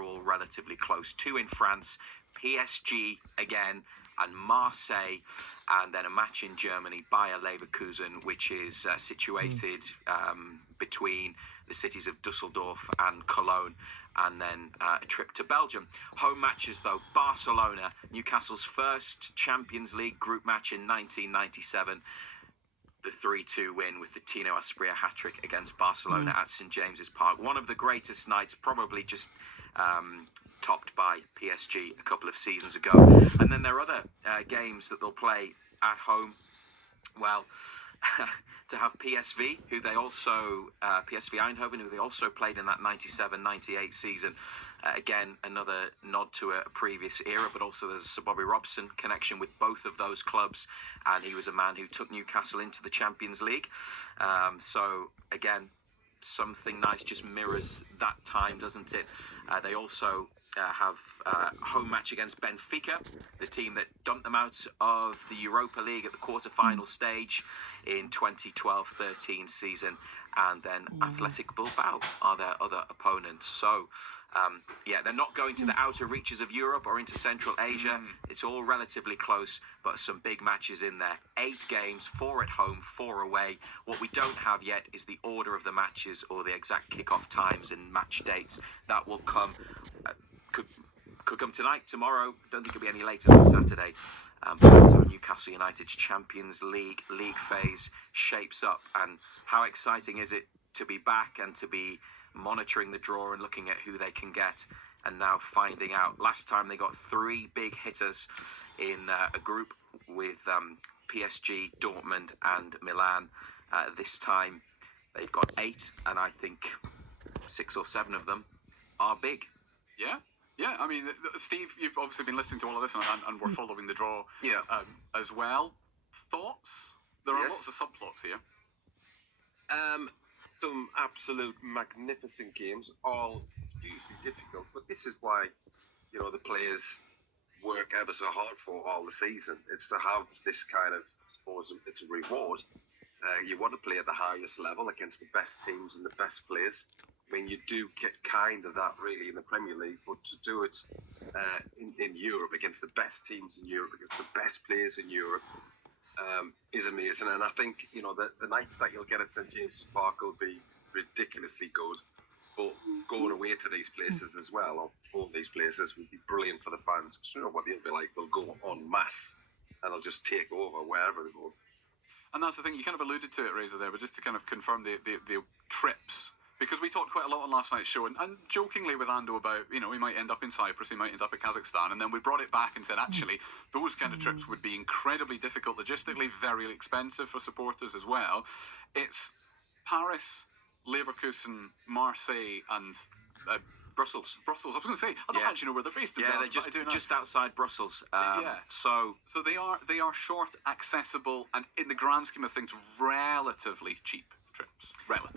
are all relatively close. 2 in France, PSG again, and Marseille, and then a match in Germany, Bayer Leverkusen, which is situated between the cities of Dusseldorf and Cologne, and then a trip to Belgium. Home matches, though: Barcelona, Newcastle's first Champions League group match in 1997. The 3-2 win with the Tino Asprilla hat-trick against Barcelona at St James's Park. One of the greatest nights, probably just topped by PSG a couple of seasons ago. And then there are other games that they'll play at home. Well, to have PSV, who they also, PSV Eindhoven, who they also played in that 97-98 season. Again, another nod to a previous era, but also there's a Sir Bobby Robson connection with both of those clubs, and he was a man who took Newcastle into the Champions League. So, again, something nice, just mirrors that time, doesn't it? They also have a home match against Benfica, the team that dumped them out of the Europa League at the quarter-final stage in 2012-13 season, and then Athletic Bilbao are their other opponents. So, they're not going to the outer reaches of Europe or into Central Asia. It's all relatively close, but some big matches in there. 8 games, 4 at home, 4 away. What we don't have yet is the order of the matches or the exact kickoff times and match dates. That will come. Could come tonight, tomorrow. Don't think it'll be any later than Saturday. But that's how Newcastle United's Champions League phase shapes up. And how exciting is it to be back and to be monitoring the draw and looking at who they can get, and now finding out. Last time they got 3 big hitters in a group with PSG, Dortmund and Milan. This time they've got 8, and I think 6 or 7 of them are big. Yeah, I mean, Steve, you've obviously been listening to all of this, and we're following the draw as well. Thoughts? There are lots of subplots here. Some absolute magnificent games, all hugely difficult, but this is why, the players work ever so hard for all the season. It's to have this kind of, I suppose, it's a reward. You want to play at the highest level against the best teams and the best players. I mean, you do get kind of that really in the Premier League, but to do it in Europe against the best teams in Europe, against the best players in Europe, is amazing. And I think, the nights that you'll get at St James's Park will be ridiculously good. But going away to these places as well, or from these places, would be brilliant for the fans. Because you know what they'll be like, they'll go en masse and they'll just take over wherever they go. And that's the thing, you kind of alluded to it, Razor, there, but just to kind of confirm the trips. Because we talked quite a lot on last night's show, and jokingly with Ando about, we might end up in Cyprus, we might end up in Kazakhstan, and then we brought it back and said, actually, those kind of trips would be incredibly difficult, logistically very expensive for supporters as well. It's Paris, Leverkusen, Marseille, and Brussels. I was going to say, I don't actually know where they're based. They're just outside Brussels. So they are short, accessible, and in the grand scheme of things, relatively cheap trips. Relatively.